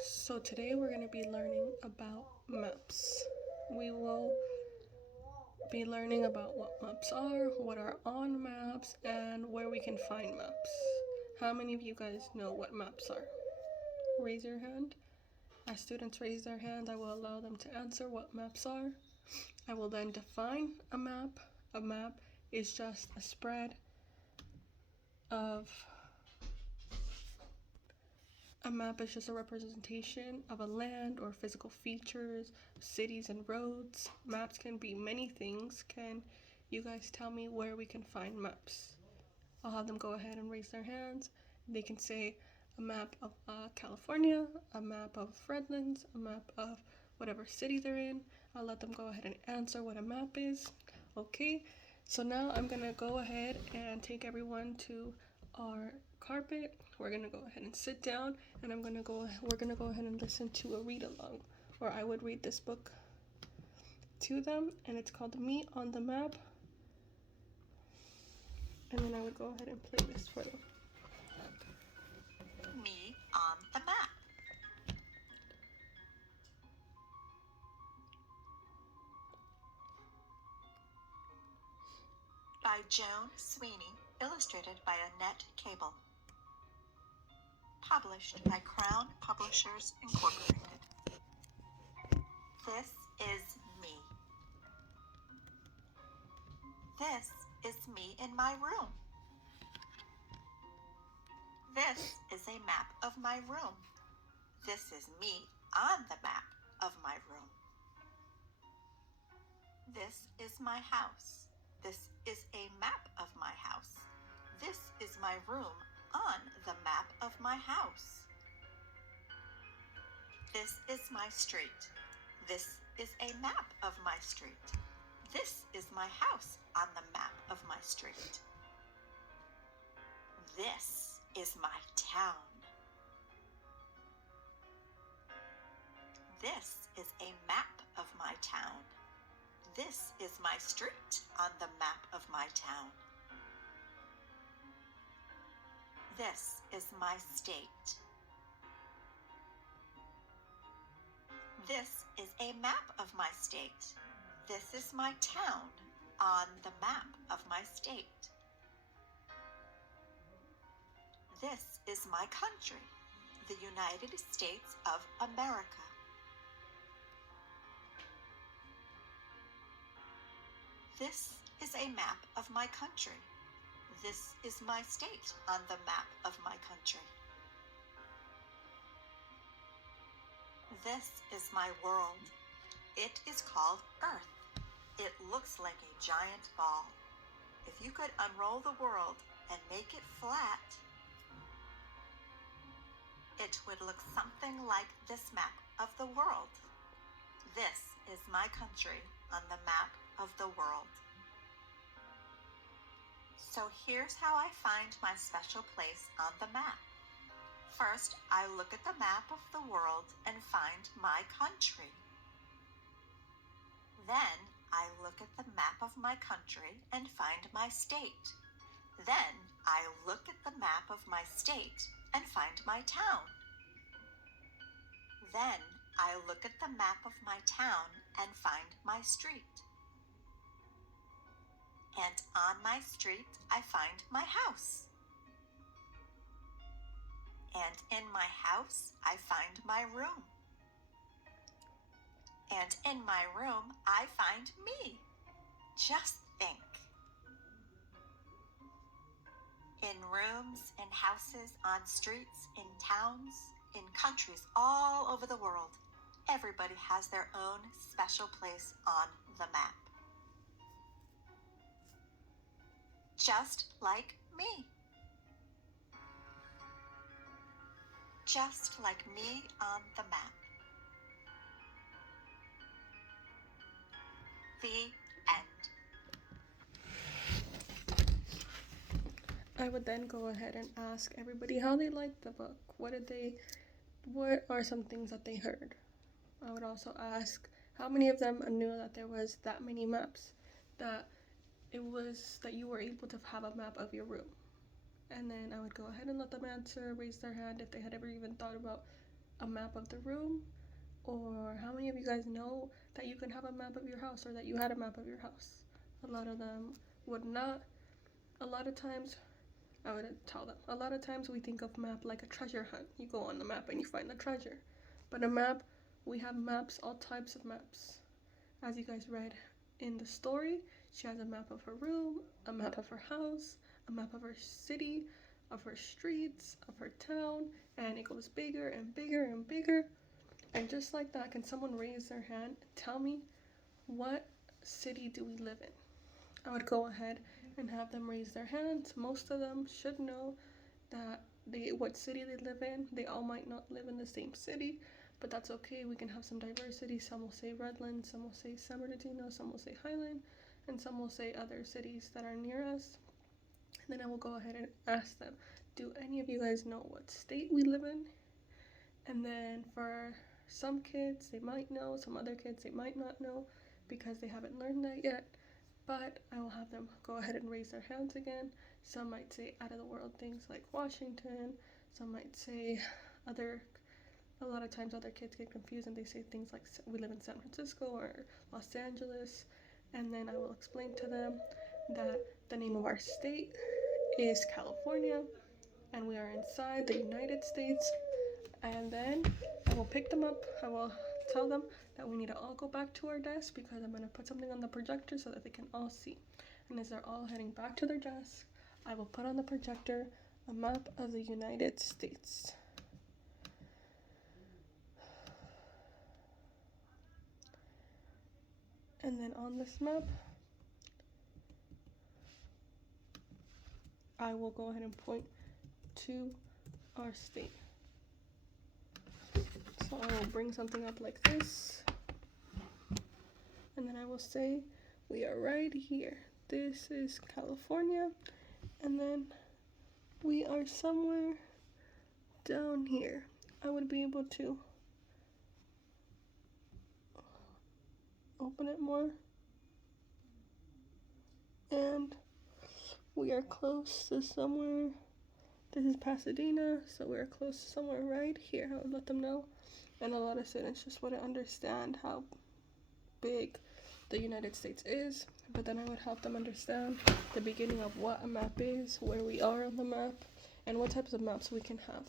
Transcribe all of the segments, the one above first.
So today we're going to be learning about maps. We will be learning about what maps are, what are on maps, and where we can find maps. How many of you guys know what maps are? Raise your hand. As students raise their hand, I will allow them to answer what maps are. I will then define a map. A map is just a spread of A map is just a representation of a land or physical features, cities and roads. Maps can be many things. Can you guys tell me where we can find maps? I'll have them go ahead and raise their hands. They can say a map of California, a map of Redlands, a map of whatever city they're in. I'll let them go ahead and answer what a map is. Okay, so now I'm gonna go ahead and take everyone to our carpet. We're gonna go ahead and sit down, and we're gonna go ahead and listen to a read along, or I would read this book to them, and it's called Me on the Map. And then I would go ahead and play this for them. Me on the Map. By Joan Sweeney, illustrated by Annette Cable. Published by Crown Publishers Incorporated. This is me. This is me in my room. This is a map of my room. This is me on the map of my room. This is my house. This is a map of my house. This is my room on the map of my house. This is my street. This is a map of my street. This is my house on the map of my street. This is my town. This is a map of my town. This is my street on the map of my town. This is my state. This is a map of my state. This is my town on the map of my state. This is my country, the United States of America. This is a map of my country. This is my state on the map of my country. This is my world. It is called Earth. It looks like a giant ball. If you could unroll the world and make it flat, it would look something like this map of the world. This is my country on the map of the world. So here's how I find my special place on the map. First, I look at the map of the world and find my country. Then, I look at the map of my country and find my state. Then, I look at the map of my state and find my town. Then, I look at the map of my town and find my street. And on my street, I find my house. And in my house, I find my room. And in my room, I find me. Just think. In rooms, in houses, on streets, in towns, in countries all over the world, everybody has their own special place on the map. Just like me. Just like me on the map. The end. I would then go ahead and ask everybody how they liked the book. What are some things that they heard? I would also ask how many of them knew that there was that many maps, that you were able to have a map of your room. And then I would go ahead and let them answer, raise their hand if they had ever even thought about a map of the room? Or how many of you guys know that you can have a map of your house, or that you had a map of your house? A lot of them would not. A lot of times, I would tell them, a lot of times we think of map like a treasure hunt. You go on the map and you find the treasure. But a map, we have maps, all types of maps. As you guys read in the story, she has a map of her room, a map of her house, a map of her city, of her streets, of her town, and it goes bigger and bigger and bigger. And just like that, can someone raise their hand and tell me, what city do we live in? I would go ahead and have them raise their hands. Most of them should know that what city they live in. They all might not live in the same city, but that's okay. We can have some diversity. Some will say Redland, some will say San Bernardino, some will say Highland, and some will say other cities that are near us. And then I will go ahead and ask them, do any of you guys know what state we live in? And then for some kids, they might know. Some other kids, they might not know because they haven't learned that yet. But I will have them go ahead and raise their hands again. Some might say out of the world things like Washington. Some might say a lot of times other kids get confused and they say things like we live in San Francisco or Los Angeles. And then I will explain to them that the name of our state is California and we are inside the United States. And then I will pick them up. I will tell them that we need to all go back to our desk because I'm going to put something on the projector so that they can all see. And as they're all heading back to their desk, I will put on the projector a map of the United States. And then on this map, I will go ahead and point to our state. So I will bring something up like this. And then I will say, we are right here. This is California. And then we are somewhere down here. I would be able to open it more. And we are close to somewhere. This is Pasadena, so we're close to somewhere right here. I would let them know. And a lot of students just wouldn't understand how big the United States is, but then I would help them understand the beginning of what a map is, where we are on the map, and what types of maps we can have.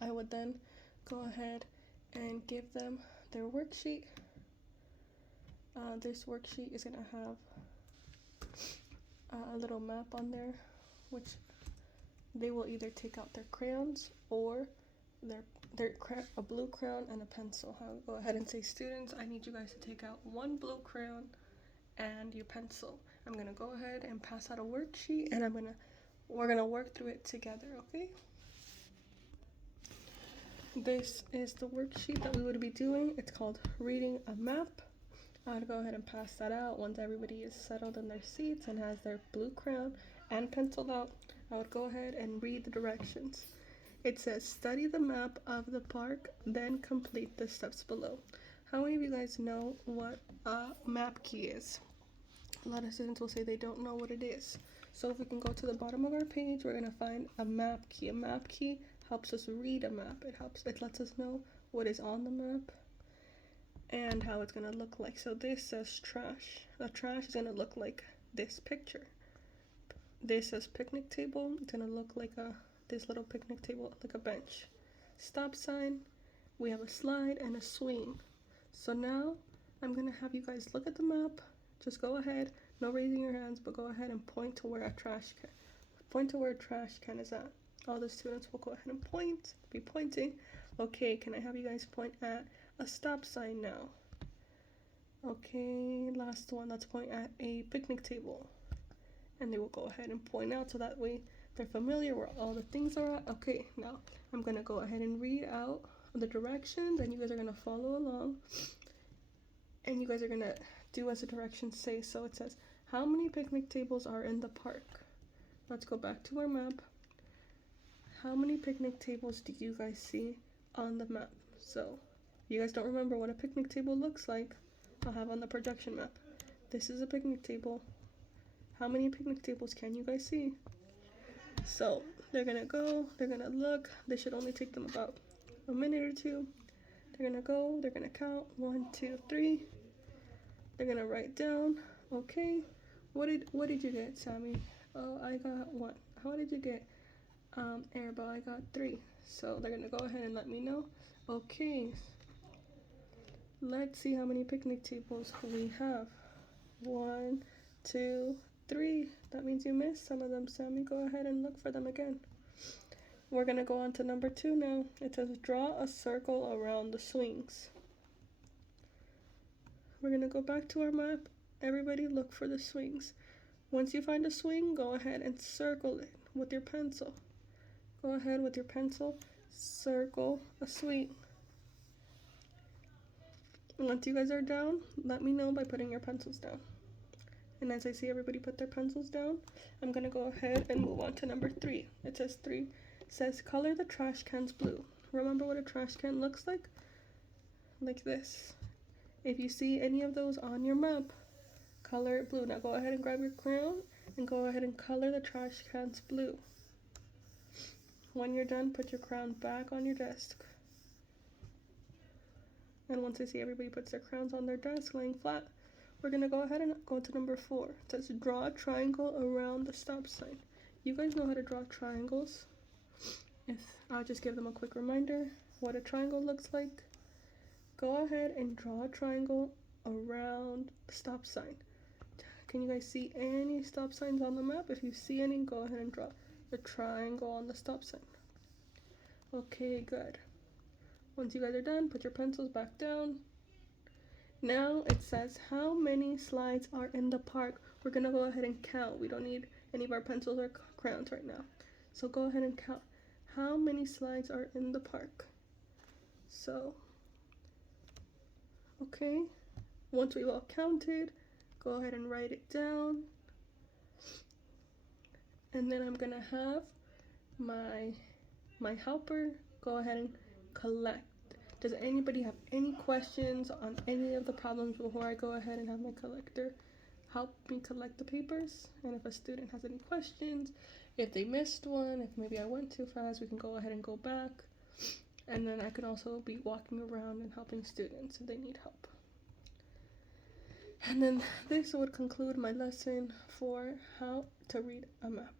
I would then go ahead and give them their worksheet. This worksheet is going to have a little map on there, which they will either take out their crayons or a blue crayon and a pencil. I'll go ahead and say, students, I need you guys to take out one blue crayon and your pencil. I'm gonna go ahead and pass out a worksheet, and we're gonna work through it together, okay? This is the worksheet that we would be doing. It's called Reading a Map. I would go ahead and pass that out once everybody is settled in their seats and has their blue crayon and pencil out. I would go ahead and read the directions. It says, study the map of the park, then complete the steps below. How many of you guys know what a map key is? A lot of students will say they don't know what it is. So if we can go to the bottom of our page, we're gonna find a map key. A map key helps us read a map. It lets us know what is on the map and how it's gonna look like. So this says trash. The trash is gonna look like this picture. This says picnic table. It's gonna look like this little picnic table, like a bench. Stop sign. We have a slide and a swing. So now I'm gonna have you guys look at the map. Just go ahead, no raising your hands, but go ahead and point to where a trash can. Point to where a trash can is at. All the students will go ahead and be pointing. Okay, can I have you guys point at a stop sign now? Okay, last one, let's point at a picnic table. And they will go ahead and point out so that way they're familiar where all the things are at. Okay, now I'm gonna go ahead and read out the directions and you guys are gonna follow along. And you guys are gonna do as the directions say. So it says, how many picnic tables are in the park? Let's go back to our map. How many picnic tables do you guys see on the map? So you guys don't remember what a picnic table looks like, I'll have on the projection map. This is a picnic table. How many picnic tables can you guys see? So they're gonna go, they're gonna look. They should only take them about a minute or two. They're gonna go, they're gonna count 1, 2, 3. They're gonna write down. Okay, what did you get, Sammy? Oh, I got 1. How did you get, Airball? I got 3. So they're gonna go ahead and let me know. Okay, let's see how many picnic tables we have. 1, 2, 3. That means you missed some of them, Sammy. Go ahead and look for them again. We're gonna go on to number 2 now. It says draw a circle around the swings. We're gonna go back to our map. Everybody look for the swings. Once you find a swing, go ahead and circle it with your pencil. Go ahead with your pencil, circle a swing. Once you guys are down, let me know by putting your pencils down. And as I see everybody put their pencils down, I'm gonna go ahead and move on to number 3. It says 3. It says color the trash cans blue. Remember what a trash can looks like? Like this. If you see any of those on your map, color it blue. Now go ahead and grab your crayon and go ahead and color the trash cans blue. When you're done, put your crayon back on your desk. And once I see everybody puts their crayons on their desk laying flat, we're gonna go ahead and go to number 4. It says draw a triangle around the stop sign. You guys know how to draw triangles. I'll just give them a quick reminder what a triangle looks like. Go ahead and draw a triangle around the stop sign. Can you guys see any stop signs on the map? If you see any, go ahead and draw the triangle on the stop sign. Okay, good. Once you guys are done, put your pencils back down. Now it says how many slides are in the park. We're gonna go ahead and count. We don't need any of our pencils or crayons right now. So go ahead and count how many slides are in the park. So, okay, once we've all counted, go ahead and write it down. And then I'm gonna have my helper go ahead and collect. Does anybody have any questions on any of the problems before I go ahead and have my collector help me collect the papers? And if a student has any questions, if they missed one, if maybe I went too fast, we can go ahead and go back. And then I can also be walking around and helping students if they need help. And then this would conclude my lesson for how to read a map.